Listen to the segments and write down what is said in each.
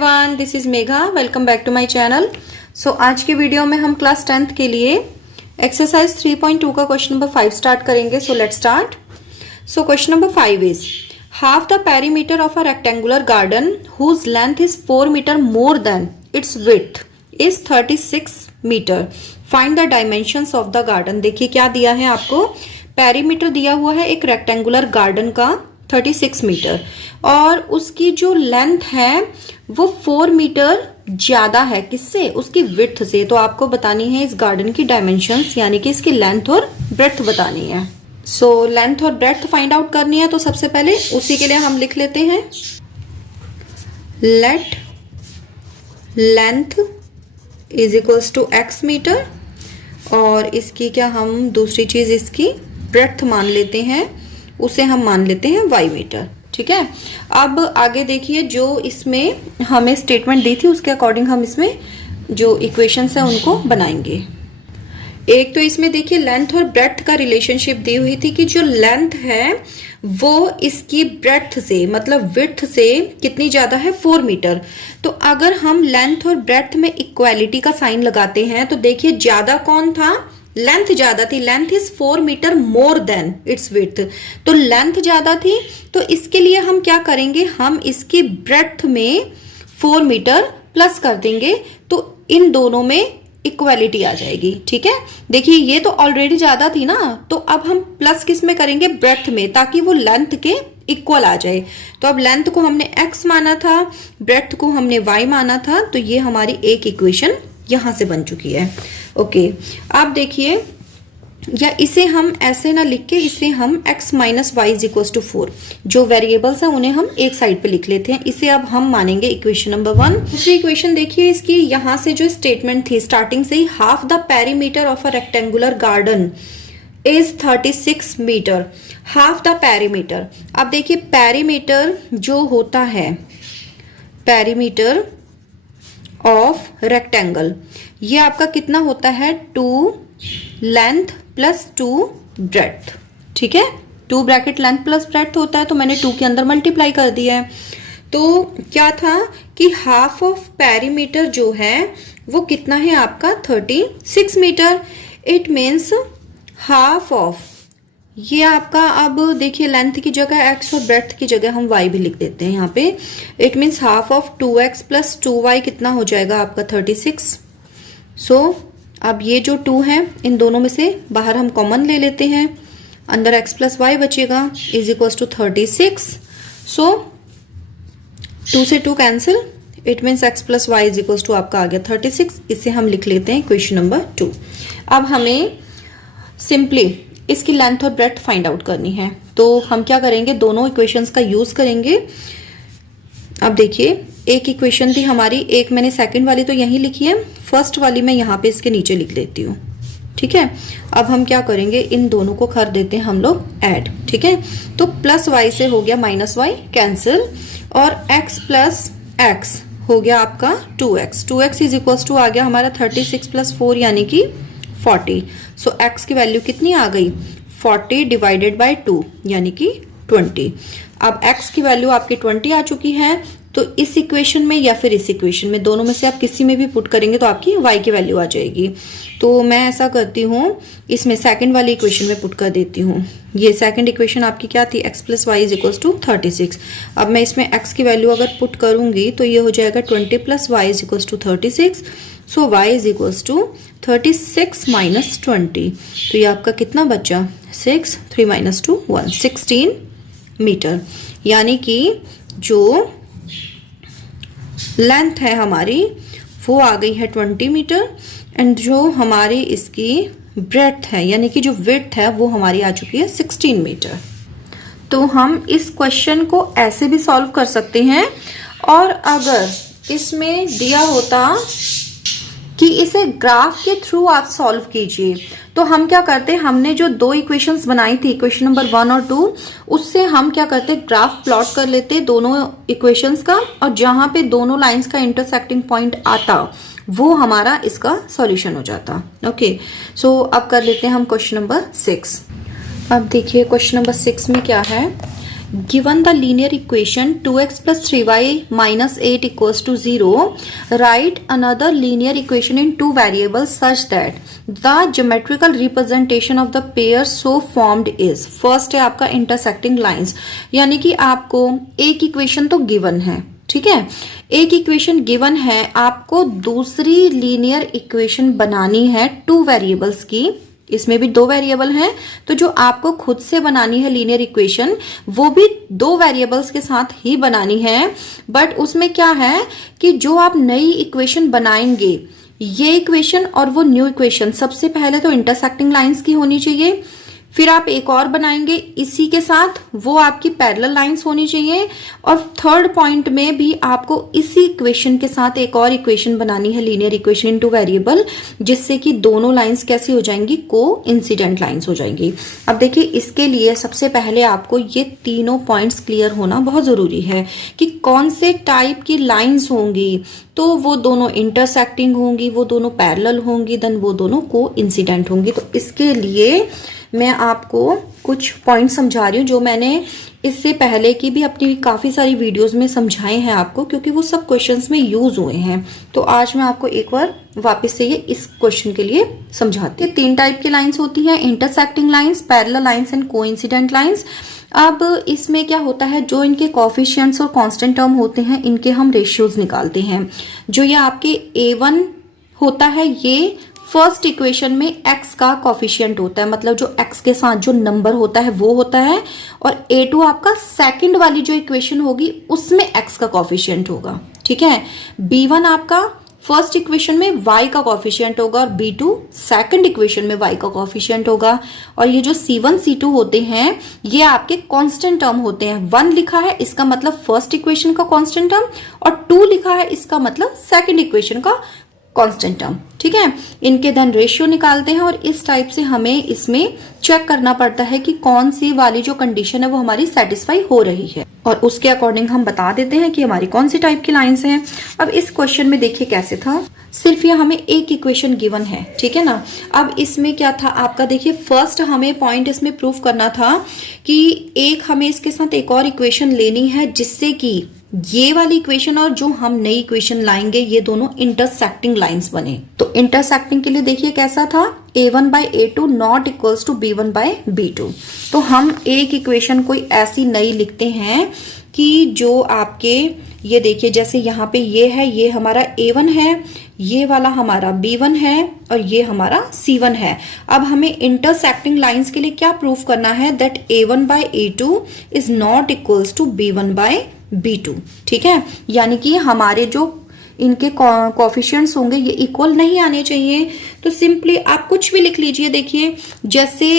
Everyone, this is Megha. Welcome back to my channel. So आज के video में हम क्लास 10th के लिए एक्सरसाइज 3.2 का क्वेश्चन नंबर 5 स्टार्ट करेंगे। So let's start. So question number 5 is half the perimeter of a rectangular garden whose length is 4 metre more than its width is 36 metre. Find the dimensions of the garden. देखिए क्या दिया है आपको, perimeter दिया हुआ है एक rectangular garden का 36 मीटर और उसकी जो लेंथ है वो 4 मीटर ज्यादा है। किससे? उसकी विड्थ से। तो आपको बतानी है इस गार्डन की डायमेंशंस, यानी कि इसकी लेंथ और ब्रेड्थ बतानी है। सो लेंथ और ब्रेड्थ फाइंड आउट करनी है। तो सबसे पहले उसी के लिए हम लिख लेते हैं let length is equals to x metre और इसकी क्या हम दूसरी चीज इसकी ब्रेड्थ मान लेते हैं, उसे हम मान लेते हैं y मीटर। ठीक है। अब आगे देखिए, जो इसमें हमें स्टेटमेंट दी थी उसके अकॉर्डिंग हम इसमें जो इक्वेशंस है उनको बनाएंगे। एक तो इसमें देखिए लेंथ और ब्रेड्थ का रिलेशनशिप दी हुई थी कि जो लेंथ है वो इसकी ब्रेड्थ से मतलब विड्थ से कितनी ज्यादा है, 4 मीटर। तो अगर हम लेंथ और ब्रेड्थ में इक्वालिटी का साइन लगाते हैं तो देखिए ज्यादा कौन था, लेंथ ज्यादा थी। Length is 4 metre more than its width. तो लेंथ ज्यादा थी तो इसके लिए हम क्या करेंगे, हम इसकी ब्रेड्थ में 4 मीटर प्लस कर देंगे तो इन दोनों में इक्वालिटी आ जाएगी। ठीक है। देखिए ये तो ऑलरेडी ज्यादा थी ना, तो अब हम प्लस किस में करेंगे, ब्रेड्थ में, ताकि वो लेंथ के इक्वल आ जाए। तो अब लेंथ को हमने x माना था, ब्रेड्थ को हमने y माना था, तो ये हमारी एक इक्वेशन यहां से बन चुकी है। ओके, अब देखिए, या इसे हम ऐसे ना लिख के इसे हम x minus Y is equal to 4, जो वेरिएबल्स हैं उन्हें हम एक साइड पे लिख लेते हैं। इसे अब हम मानेंगे इक्वेशन नंबर 1। दूसरी इक्वेशन देखिए इसकी, यहां से जो स्टेटमेंट थी स्टार्टिंग से ही, half the perimeter of a rectangular garden is 36 metre. Half the perimeter. अब देखिए पेरीमीटर जो होता है, पेरीमीटर ऑफ रेक्टेंगल, ये आपका कितना होता है, 2 लेंथ प्लस 2 ब्रेड्थ। ठीक है, 2 ब्रैकेट लेंथ प्लस ब्रेड्थ होता है, तो मैंने 2 के अंदर मल्टीप्लाई कर दिया है। तो क्या था कि हाफ ऑफ पेरीमीटर जो है वो कितना है आपका, 36 metre. It means half of, ये आपका, अब देखिए लेंथ की जगह x और ब्रेड्थ की जगह हम y भी लिख देते हैं यहाँ पे। It means half of 2x plus 2y कितना हो जाएगा आपका, 36। सो अब ये जो 2 है इन दोनों में से बाहर हम कॉमन ले लेते हैं, अंदर x प्लस वाई बचेगा इज इक्वल टू 36। सो 2 से 2 cancel, it means x plus Y is equal to आपका आ गया 36। इसे हम लिख लेते हैं इक्वेशन नंबर 2। अब हमें सिंपली इसकी लेंथ और ब्रेड्थ फाइंड आउट करनी है, तो हम क्या करेंगे, दोनों इक्वेशंस का यूज करेंगे। अब देखिए एक इक्वेशन थी हमारी, एक मैंने सेकंड वाली तो यहीं लिखी है, फर्स्ट वाली मैं यहाँ पे इसके नीचे लिख लेती हूँ। ठीक है। अब हम क्या करेंगे, इन दोनों को कर देते हैं हम लोग ऐड। ठीक है, तो प्लस वाई से हो गया माइनस वाई कैंसिल, और x प्लस x हो गया आपका 2x। 2x is equal to आ गया हमारा 36 प्लस 4 यानी कि 40। सो x की वैल्यू कितनी आ गई, 40 डिवाइडेड बाई 2 यानी कि 20। अब x की वैल्यू आपकी 20 आ चुकी है, तो इस इक्वेशन में या फिर इस इक्वेशन में, दोनों में से आप किसी में भी पुट करेंगे तो आपकी y की वैल्यू आ जाएगी। तो मैं ऐसा करती हूँ, इसमें सेकंड वाली इक्वेशन में पुट कर देती हूँ। ये सेकंड इक्वेशन आपकी क्या थी, x plus Y is equal to 36। अब मैं इसमें x की वैल्यू अगर पुट करूंगी तो ये हो जाएगा 20 plus Y is equal to 36। So y is equal to 36 minus 20, तो ये आपका कितना बचा, 6, 3 माइनस 2 1, 16 मीटर। यानी कि जो लेंथ है हमारी वो आ गई है 20 मीटर, एंड जो हमारी इसकी ब्रेड्थ है यानी कि जो विड्थ है वो हमारी आ चुकी है 16 मीटर। तो हम इस क्वेश्चन को ऐसे भी सॉल्व कर सकते हैं, और अगर इसमें दिया होता कि इसे ग्राफ के थ्रू आप सॉल्व कीजिए, तो हम क्या करते, हमने जो 2 इक्वेशंस बनाई थी, इक्वेशन नंबर 1 और 2, उससे हम क्या करते, ग्राफ प्लॉट कर लेते दोनों इक्वेशंस का, और जहां पे दोनों लाइंस का इंटरसेक्टिंग पॉइंट आता वो हमारा इसका सॉल्यूशन हो जाता। ओके, सो अब कर लेते हैं हम क्वेश्चन नंबर 6। अब देखिए क्वेश्चन नंबर 6 में क्या है, given the linear equation 2x plus 3y minus 8 equals to 0, write another linear equation in two variables such that the geometrical representation of the pair so formed is। First है आपका intersecting lines, यानी कि आपको एक equation तो given है, ठीक है, एक इक्वेशन गिवन है, आपको दूसरी लीनियर इक्वेशन बनानी है टू वेरिएबल्स की। इसमें भी दो वेरिएबल हैं, तो जो आपको खुद से बनानी है लीनियर इक्वेशन वो भी दो वेरिएबल्स के साथ ही बनानी है। बट उसमें क्या है कि जो आप नई इक्वेशन बनाएंगे, ये इक्वेशन और वो न्यू इक्वेशन सबसे पहले तो इंटरसेक्टिंग लाइंस की होनी चाहिए, फिर आप एक और बनाएंगे इसी के साथ, वो आपकी पैरेलल लाइंस होनी चाहिए, और थर्ड पॉइंट में भी आपको इसी इक्वेशन के साथ एक और इक्वेशन बनानी है, linear equation in two variable, जिससे कि दोनों लाइंस कैसी हो जाएंगी, को इंसिडेंट लाइंस हो जाएंगी। अब देखिए, इसके लिए सबसे पहले आपको ये तीनों पॉइंट्स क्लियर होना बहुत जरूरी है कि कौन से टाइप की लाइंस होंगी, तो वो दोनों इंटरसेक्टिंग होंगी, वो दोनों पैरेलल होंगी, देन वो दोनों को इंसिडेंट होंगी। तो इसके लिए मैं आपको कुछ पॉइंट समझा रही हूँ जो मैंने इससे पहले की भी अपनी काफ़ी सारी वीडियोस में समझाए हैं आपको, क्योंकि वो सब क्वेश्चंस में यूज हुए हैं। तो आज मैं आपको एक बार वापस से ये इस क्वेश्चन के लिए समझाती हूँ। तीन टाइप की लाइंस होती हैं, intersecting lines, parallel lines and coincident lines. अब इसमें क्या होता है, जो इनके कोएफिशिएंट्स और कांस्टेंट टर्म होते हैं, इनके हम रेशियोज निकालते हैं। जो ये आपके A1 होता है, ये फर्स्ट इक्वेशन में x का कोफिशिएंट होता है, मतलब जो x के साथ जो नंबर होता है वो होता है, और A2 आपका सेकंड वाली जो इक्वेशन होगी उसमें x का कोफिशिएंट होगा, ठीक है। B1 आपका फर्स्ट इक्वेशन में y का कोफिशिएंट होगा, और B2 सेकंड इक्वेशन में y का कोफिशिएंट होगा। और ये जो C1 C2 होते हैं, ये आपके कांस्टेंट टर्म होते हैं। 1 लिखा है इसका मतलब फर्स्ट इक्वेशन का कांस्टेंट टर्म, और 2 लिखा है इसका मतलब सेकंड इक्वेशन का कांस्टेंट टर्म, ठीक है। इनके देन रेशियो निकालते हैं, और इस टाइप से हमें इसमें चेक करना पड़ता है कि कौन सी वाली जो कंडीशन है वो हमारी सेटिस्फाई हो रही है, और उसके अकॉर्डिंग हम बता देते हैं कि हमारी कौन सी टाइप की लाइंस हैं। अब इस क्वेश्चन में देखिए कैसे था, सिर्फ ये हमें एक इक्वेशन गिवन है, ठीक है ना। अब इसमें क्या था आपका, देखिए फर्स्ट हमें पॉइंट इसमें प्रूफ करना था कि एक हमें इसके साथ एक और इक्वेशन लेनी है, जिससे कि ये वाली इक्वेशन और जो हम नई इक्वेशन लाएंगे ये दोनों इंटरसेक्टिंग लाइंस बने। तो इंटरसेक्टिंग के लिए देखिए कैसा था, A1 by A2 not equals to B1 by B2। तो हम एक इक्वेशन कोई ऐसी नई लिखते हैं कि जो आपके, ये देखिए जैसे यहाँ पे ये है, ये हमारा A1 है, ये वाला हमारा B1 है, और ये हमारा C1 है। अब हमें इंटरसेक्टिंग लाइंस के लिए क्या प्रूफ करना है, that A1 by A2 is not equals to B1 by B2, ठीक है। यानी कि हमारे जो इनके कोएफिशिएंट्स होंगे ये इक्वल नहीं आने चाहिए। तो सिंपली आप कुछ भी लिख लीजिए। देखिए जैसे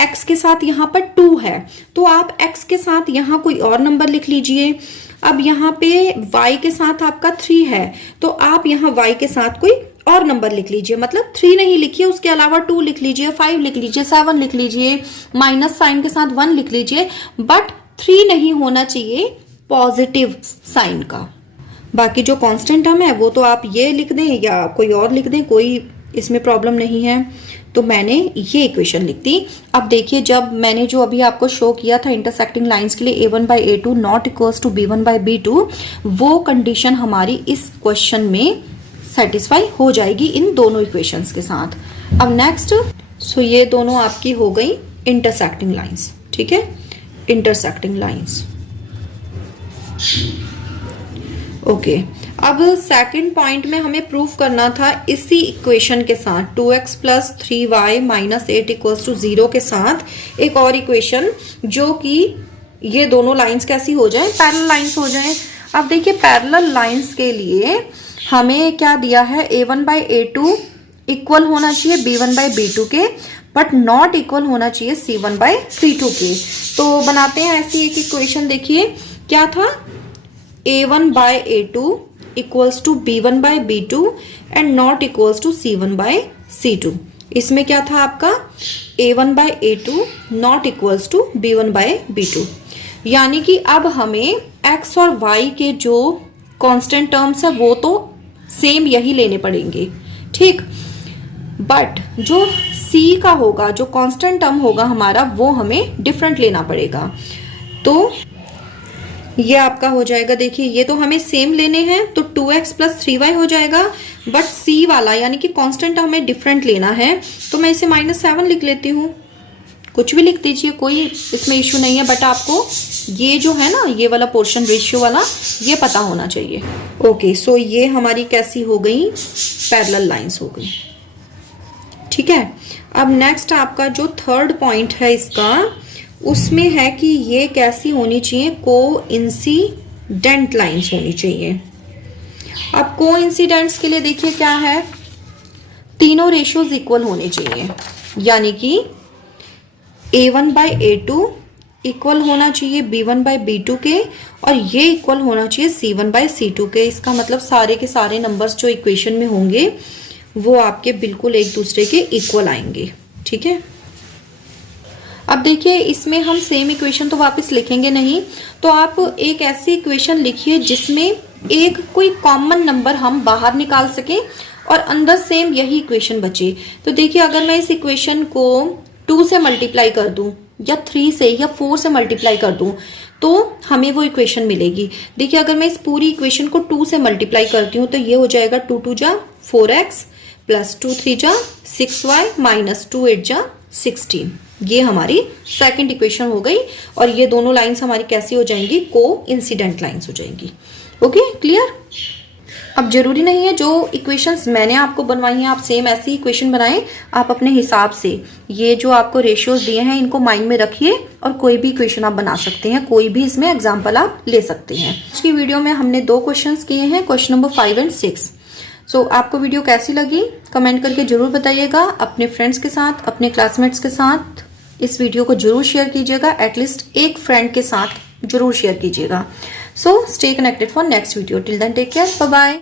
x के साथ यहाँ पर 2 है, तो आप x के साथ यहाँ कोई और नंबर लिख लीजिए। अब यहाँ पे y के साथ आपका 3 है, तो आप यहाँ y के साथ कोई और नंबर लिख लीजिए, मतलब 3 नहीं लिखिए, उसके अलावा 2 लिख लीजिए, 5 लिख लीजिए, 7 लिख लीजिए, माइनस साइन के साथ 1 लिख लीजिए, बट 3 नहीं होना चाहिए पॉजिटिव साइन का। बाकी जो कांस्टेंट टर्म है वो तो आप ये लिख दें या कोई और लिख दें, कोई इसमें प्रॉब्लम नहीं है। तो मैंने ये इक्वेशन लिख दी। अब देखिए, जब मैंने जो अभी आपको शो किया था इंटरसेक्टिंग लाइंस के लिए A1 by A2 not equals to B1 by B2, वो कंडीशन हमारी इस क्वेश्चन में सेटिस्फाई हो जाएगी इन दोनों इक्वेशंस के साथ। अब नेक्स्ट, सो ये दोनों आपकी हो गई इंटरसेक्टिंग लाइंस, ठीक है, इंटरसेक्टिंग लाइंस। ओके, अब सेकंड पॉइंट में हमें प्रूफ करना था इसी इक्वेशन के साथ 2x plus 3y minus 8 equals to 0 के साथ एक और इक्वेशन, जो कि ये दोनों लाइंस कैसी हो जाए, पैरेलल लाइंस हो जाए। अब देखिए पैरेलल लाइंस के लिए हमें क्या दिया है, A1 by A2 इक्वल होना चाहिए B1 by B2 के, बट नॉट इक्वल होना चाहिए C1 by C2 के। तो बनाते हैं ऐसी एक इक्वेशन। देखिए क्या था, A1 by A2 equals to B1 by B2 and not equals to C1 by C2। इसमें क्या था आपका, A1 by A2 not equals to B1 by B2। यानी कि अब हमें x और y के जो कांस्टेंट टर्म्स है वो तो सेम यही लेने पड़ेंगे, ठीक, बट जो c का होगा, जो कांस्टेंट टर्म होगा हमारा, वो हमें डिफरेंट लेना पड़ेगा। तो ये आपका हो जाएगा, देखिए ये तो हमें सेम लेने हैं तो 2x प्लस 3y हो जाएगा, बट c वाला यानी कि कांस्टेंट हमें डिफरेंट लेना है, तो मैं इसे -7 लिख लेती हूँ। कुछ भी लिख दीजिए, कोई इसमें इश्यू नहीं है, बट आपको ये जो है ना, ये वाला पोर्शन रेशियो वाला ये पता होना चाहिए। ओके, सो ये हमारी कैसी हो गई, पैरेलल लाइंस हो गई। ठीक है, अब नेक्स्ट आपका जो थर्ड पॉइंट है इसका, उसमें है कि ये कैसी होनी चाहिए, कोइंसिडेंट लाइंस होनी चाहिए। अब कोइंसिडेंट्स के लिए देखिए क्या है, तीनों रेशियोज इक्वल होने चाहिए, यानी कि A1 बाई A2 इक्वल होना चाहिए B1 बाई B2 के, और ये इक्वल होना चाहिए C1 बाई C2 के। इसका मतलब सारे के सारे नंबर्स जो इक्वेशन में होंगे वो आपके बिल्कुल एक दूसरे के इक्वल आएंगे। ठीक है, अब देखिए इसमें हम सेम इक्वेशन तो वापस लिखेंगे नहीं, तो आप एक ऐसी इक्वेशन लिखिए जिसमें एक कोई कॉमन नंबर हम बाहर निकाल सकें और अंदर सेम यही इक्वेशन बचे। तो देखिए अगर मैं इस इक्वेशन को 2 से मल्टीप्लाई कर दूं या 3 से या 4 से मल्टीप्लाई कर दूं तो हमें वो इक्वेशन मिलेगी। देखिए अगर मैं इस पूरी इक्वेशन को 2 से मल्टीप्लाई करती हूँ तो ये हो जाएगा 2 2 जा 4x प्लस 2 3 जा 6y माइनस 2 8 जा 16। ये हमारी सेकंड इक्वेशन हो गई, और ये दोनों लाइंस हमारी कैसी हो जाएंगी, कोइंसिडेंट लाइंस हो जाएंगी। Okay, clear. अब जरूरी नहीं है जो इक्वेशंस मैंने आपको बनवाई हैं आप सेम ऐसी इक्वेशन बनाएं, आप अपने हिसाब से ये जो आपको रेशियोज दिए हैं इनको माइंड में रखिए और कोई भी इक्वेशन आप बना सकते हैं, कोई भी इसमें एग्जांपल आप ले सकते हैं। आज की वीडियो में हमने 2 क्वेश्चंस किए हैं, क्वेश्चन नंबर 5 एंड 6। सो आपको वीडियो कैसी लगी कमेंट करके जरूर बताइएगा। अपने फ्रेंड्स के साथ, अपने क्लासमेट्स के साथ इस वीडियो को जरूर शेयर कीजिएगा, एटलीस्ट एक फ्रेंड के साथ जरूर शेयर कीजिएगा। So stay connected for next video. Till then take care, bye bye.